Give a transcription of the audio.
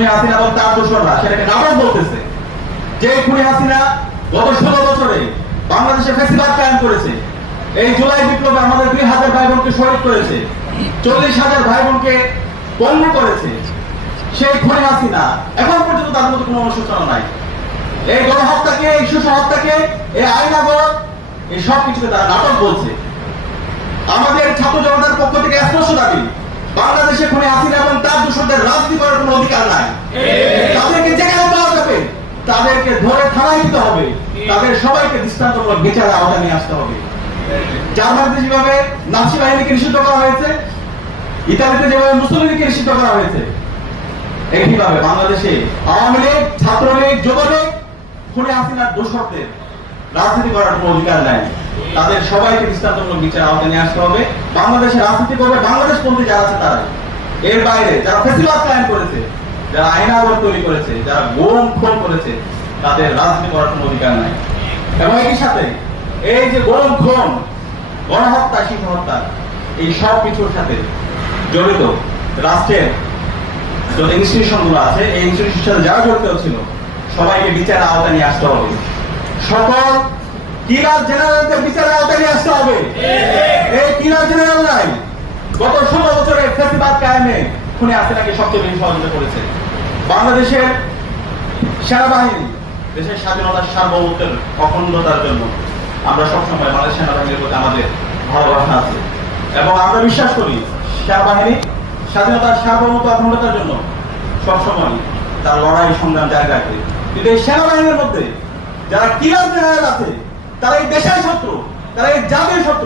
খুনি হাসিনা এবং তার দোসররা সেটাকে নাটক বলতেছে। যে খুনি হাসিনা গত 16 বছরে বাংলাদেশে ফ্যাসিবাদ কায়েম করেছে, এই জুলাই বিপ্লবে আমাদের 2000 ভাই বোনকে শহীদ করেছে, 40,000 ভাই বোনকে পঙ্গু করেছে, সেই খুনি হাসিনা এখন পর্যন্ত তার মধ্যে কোনো অনুশোচনা নাই। এই গণহত্যাকে, এই শিশু হত্যাকে, এই আইনাগর, এই সব কিছুকে তারা নাটক বলছে। আমাদের ছাত্র জনতার পক্ষ থেকে স্পষ্ট দাবি, বাংলাদেশে খুনি হাসিনা এবং তার দোসরদের রাজনীতি করার কোনো অধিকার নাই। তাদেরকে যেখানে পাওয়া যাবে তাদেরকে ধরে থানায় দিতে হবে, তাদের সবাইকে দৃষ্টান্তমূলক বিচারের আওতায় নিয়ে আসতে হবে। জার্মানিতে যেভাবে নাৎসি বাহিনীকে নিষিদ্ধ করা হয়েছে, ইতালিতে যেভাবে মুসলিমকে নিষিদ্ধ করা হয়েছে, একইভাবে বাংলাদেশে আওয়ামী লীগ, ছাত্রলীগ, যুবলীগ, খুনি হাসিনার দোসরদের রাজনীতি করার কোনো অধিকার নাই। তাদের সবাইকে দৃষ্টান্তমূলক বিচার আওতায় নিয়ে আসতে হবে। বাংলাদেশে রাজনীতি করবে বাংলাদেশপন্থী যারা আছে তারা, এর বাইরে যারা ফ্যাসিবাদ কায়েম করেছে, যারা আইনাগর তৈরি করেছে, যারা গোম খুন করেছে, তাদের রাজনীতি করার কোনো অধিকার নাই। এবং একই সাথে এই যে গোম খুন, গণহত্যা, শিশু হত্যা, এই সব কিছুর সাথে জড়িত রাষ্ট্রের যে ইনস্টিটিউশন গুলো আছে, এই ইনস্টিটিউশনের সাথে যারা জড়িত ছিল সবাইকে বিচারের আওতায় নিয়ে আসতে হবে। সকল কিলার জেনারেলদের বিচারের আওতায় নিয়ে আসতে হবে। এই কিলার জেনারেল নাই গত 16 বছরে ফ্যাসিবাদ কায়েমে খুনি হাসিনাকে সবচেয়ে বেশি সহযোগিতা করেছে। বাংলাদেশের সেনাবাহিনী দেশের স্বাধীনতার সার্বভৌমত্বের অখণ্ডতার জন্য আমরা সবসময় বাংলাদেশ সেনাবাহিনীর প্রতি আমাদের ভালোবাসা আছে এবং আমরা বিশ্বাস করি সেনাবাহিনী স্বাধীনতার সার্বভৌমত্ব অখণ্ডতার জন্য সবসময় তার লড়াই সংগ্রাম জারি রাখবে। কিন্তু এই সেনাবাহিনীর মধ্যে যারা কিলার জেনারেল আছে, তারা এই দেশের শত্রু, তারা এই জাতির শত্রু।